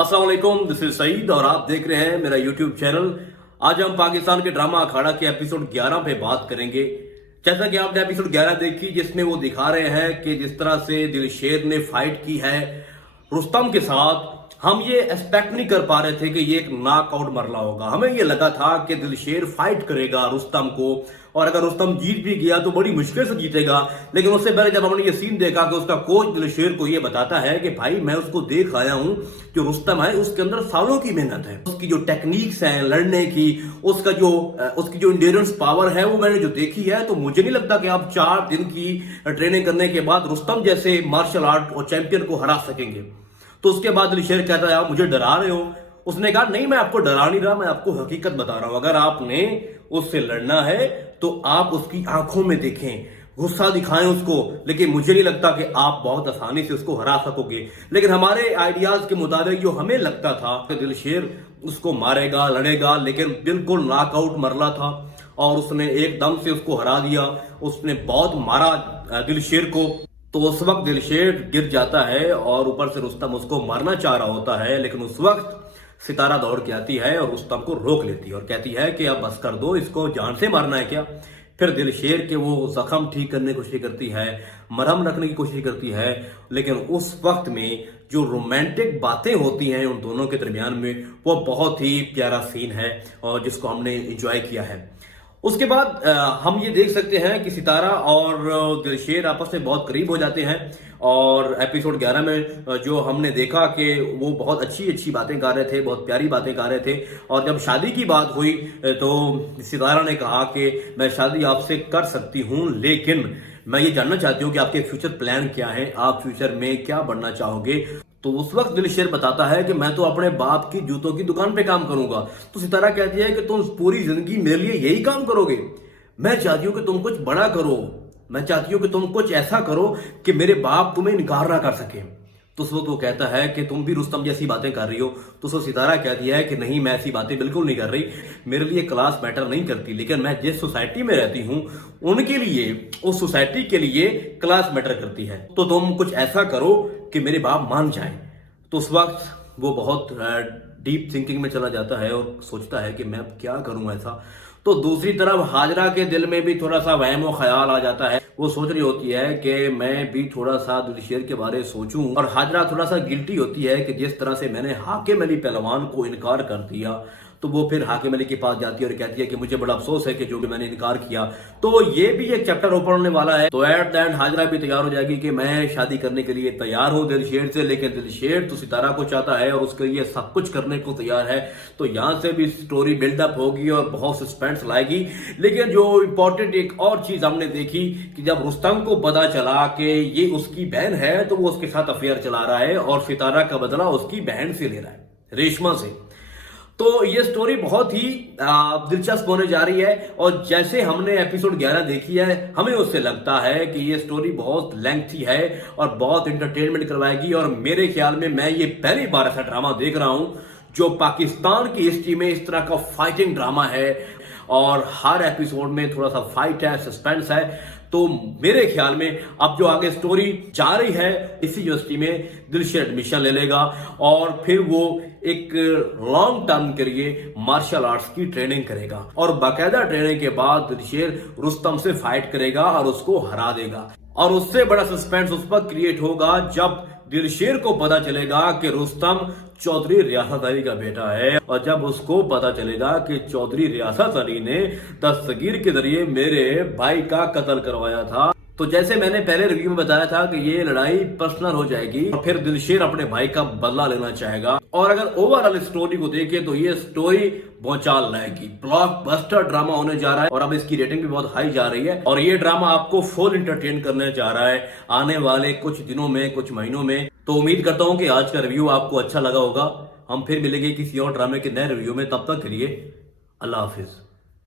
अस्सलाम वालेकुम, this is Saeed और आप देख रहे हैं मेरा यूट्यूब चैनल। आज हम पाकिस्तान के ड्रामा अखाड़ा के एपिसोड 11 पे बात करेंगे। जैसा कि आपने एपिसोड 11 देखी, जिसमें वो दिखा रहे हैं कि जिस तरह से दिलशेर ने फाइट की है रुस्तम के साथ, हम ये एक्सपेक्ट नहीं कर पा रहे थे कि ये एक नॉकआउट मरला होगा। हमें ये लगा था कि दिलशेर फाइट करेगा रुस्तम को, और अगर रुस्तम जीत भी गया तो बड़ी मुश्किल से जीतेगा। लेकिन उससे पहले जब हमने ये सीन देखा कि उसका कोच दिलशेर को ये बताता है कि भाई मैं उसको देख आया हूं, जो रुस्तम है उसके अंदर सालों की मेहनत है, उसकी जो टेक्निक्स हैं लड़ने की, उसकी जो इंड्योरेंस पावर है वो मैंने जो देखी है, तो मुझे नहीं लगता कि आप 4 दिन की ट्रेनिंग करने के बाद रुस्तम जैसे मार्शल आर्ट और चैंपियन को हरा सकेंगे। तो उसके बाद दिलशेर कहता है आप मुझे डरा रहे हो। उसने कहा नहीं, मैं आपको डरा नहीं रहा, मैं आपको हकीकत बता रहा हूं। अगर आपने उससे लड़ना है तो आप उसकी आंखों में देखें, गुस्सा दिखाएं उसको, लेकिन मुझे नहीं लगता कि आप बहुत आसानी से उसको हरा सकोगे। लेकिन हमारे आइडियाज के मुताबिक जो हमें लगता था कि दिलशेर उसको मारेगा, लड़ेगा, लेकिन बिल्कुल नॉकआउट मरला था और उसने एकदम से उसको हरा दिया। उसने बहुत मारा दिलशेर को। तो उस वक्त दिलशेर गिर जाता है और ऊपर से रुस्तम उसको मारना चाह रहा होता है, लेकिन उस वक्त सितारा दौड़ के आती है और रुस्तम को रोक लेती है और कहती है कि अब बस कर दो, इसको जान से मारना है क्या। फिर दिलशेर के वो जख्म ठीक करने की कोशिश करती है, मरहम रखने की कोशिश करती है, लेकिन उस वक्त में जो रोमांटिक बातें होती हैं उन दोनों के दरमियान में, वो बहुत ही प्यारा सीन है और जिसको हमने इंजॉय किया है। उसके बाद हम ये देख सकते हैं कि सितारा और दिलशेर आपस में बहुत करीब हो जाते हैं। और एपिसोड 11 में जो हमने देखा कि वो बहुत अच्छी अच्छी बातें गा रहे थे, बहुत प्यारी बातें गा रहे थे। और जब शादी की बात हुई तो सितारा ने कहा कि मैं शादी आपसे कर सकती हूँ, लेकिन मैं ये जानना चाहती हूँ कि आपके फ्यूचर प्लान क्या है, आप फ्यूचर में क्या बनना चाहोगे। तो उस वक्त दिलशेर बताता है कि मैं तो अपने बाप की जूतों की दुकान पे काम करूंगा। तो सितारा कहती है कि तुम पूरी जिंदगी मेरे लिए यही काम करोगे? मैं चाहती हूं कि तुम कुछ बड़ा करो, मैं चाहती हूं कि तुम कुछ ऐसा करो कि मेरे बाप तुम्हें इनकार ना कर सके। तो उस वक्त वो कहता है कि तुम भी रुस्तम जैसी बातें कर रही हो। तो उसको सितारा कहती है कि नहीं, मैं ऐसी बातें बिल्कुल नहीं कर रही, मेरे लिए क्लास मैटर नहीं करती, लेकिन मैं जिस सोसाइटी में रहती हूँ उनके लिए, उस सोसाइटी के लिए क्लास मैटर करती है। तो तुम कुछ ऐसा करो कि मेरे बाप मान जाए। तो उस वक्त वो बहुत डीप थिंकिंग में चला जाता है और सोचता है कि मैं अब क्या करूं ऐसा। तो दूसरी तरफ हाजरा के दिल में भी थोड़ा सा वहम और ख्याल आ जाता है। वो सोच रही होती है कि मैं भी थोड़ा सा दिलशेर के बारे में सोचूं, और हाजरा थोड़ा सा गिल्टी होती है कि जिस तरह से मैंने हाकिम अली पहलवान को इनकार कर दिया। तो वो फिर हाकिम अली के पास जाती है और कहती है कि मुझे बड़ा अफसोस है कि जो भी मैंने इनकार किया। तो ये भी एक चैप्टर ओपन होने वाला है। तो एट द एंड हाजरा भी तैयार हो जाएगी कि मैं शादी करने के लिए तैयार हूं दिलशेर से, लेकिन दिलशेर तो सितारा को चाहता है और उसके लिए सब कुछ करने को तैयार है। तो यहां से भी स्टोरी बिल्डअप होगी और बहुत सस्पेंस लाएगी। लेकिन जो इंपॉर्टेंट एक और चीज हमने देखी कि जब रुस्तम को पता चला कि ये उसकी बहन है, तो वो उसके साथ अफेयर चला रहा है और सितारा का बदला उसकी बहन से ले रहा है, रेशमा से। तो ये स्टोरी बहुत ही दिलचस्प होने जा रही है। और जैसे हमने एपिसोड 11 देखी है, हमें उससे लगता है कि ये स्टोरी बहुत लेंथी है और बहुत इंटरटेनमेंट करवाएगी। और मेरे ख्याल में मैं ये पहली बार ऐसा ड्रामा देख रहा हूं जो पाकिस्तान की हिस्ट्री में इस तरह का फाइटिंग ड्रामा है और हर एपिसोड में थोड़ा सा फाइट है, सस्पेंस है। तो मेरे ख्याल में अब जो आगे स्टोरी जा रही है, इसी यूनिवर्सिटी में दिलशेर एडमिशन ले लेगा और फिर वो एक लॉन्ग टर्म के लिए मार्शल आर्ट्स की ट्रेनिंग करेगा और बाकायदा ट्रेनिंग के बाद दिलशेर रुस्तम से फाइट करेगा और उसको हरा देगा। और उससे बड़ा सस्पेंस उस वक्त क्रिएट होगा जब दिलशेर को पता चलेगा कि रुस्तम चौधरी रियासत अली का बेटा है, और जब उसको पता चलेगा कि चौधरी रियासत अली ने दस्तगीर के जरिए मेरे भाई का कत्ल करवाया था। तो जैसे मैंने पहले रिव्यू में बताया था कि ये लड़ाई पर्सनल हो जाएगी और फिर दिलशेर अपने भाई का बदला लेना चाहेगा। और अगर ओवरऑल स्टोरी को देखें तो ये स्टोरी भौचाल लाएगी, ब्लॉकबस्टर ड्रामा होने जा रहा है और अब इसकी रेटिंग भी बहुत हाई जा रही है। और ये ड्रामा आपको फुल एंटरटेन करने जा रहा है आने वाले कुछ दिनों में, कुछ महीनों में। तो उम्मीद करता हूं कि आज का रिव्यू आपको अच्छा लगा होगा। हम फिर मिलेंगे किसी और ड्रामे के नए रिव्यू में, तब तक के लिए अल्लाह हाफिज।